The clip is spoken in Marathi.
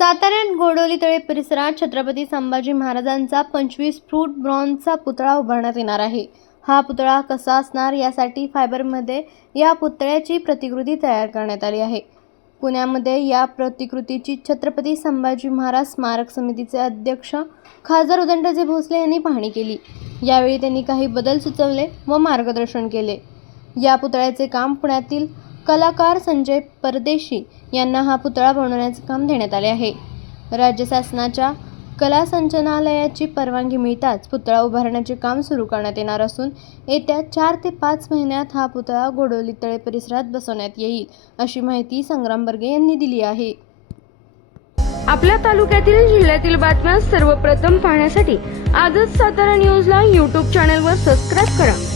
गोडवली तळे परिसरात छत्रपती संभाजी महाराजांचा पंचवीस फूट ब्रॉन्झचा पुतळा उभारण्यात येणार आहे. हा पुतळा कसा असणार यासाठी फायबरमध्ये या पुतळ्याची प्रतिकृती तयार करण्यात आली आहे. पुण्यामध्ये या प्रतिकृतीची छत्रपती संभाजी महाराज स्मारक समितीचे अध्यक्ष खासदार उदंडराजे भोसले यांनी पाहणी केली. यावेळी त्यांनी काही बदल सुचवले व मार्गदर्शन केले. या पुतळ्याचे काम पुण्यातील कलाकार संजय परदेशी यांना हा पुतळा बनवण्याचे काम देण्यात आले आहे. राज्य शासनाच्या कला संचालनालयाची परवानगी मिळताच पुतळा उभारण्याचे काम सुरू करण्यात येणार असून येत्या चार ते पाच महिन्यात हा पुतळा गोडवली तळे परिसरात बसवण्यात येईल अशी माहिती संग्राम बर्गे यांनी दिली आहे. आपल्या तालुक्यातील जिल्ह्यातील बातम्या सर्वप्रथम पाहण्यासाठी आजच सातारा न्यूजला यूट्यूब चॅनलवर सबस्क्राईब करा.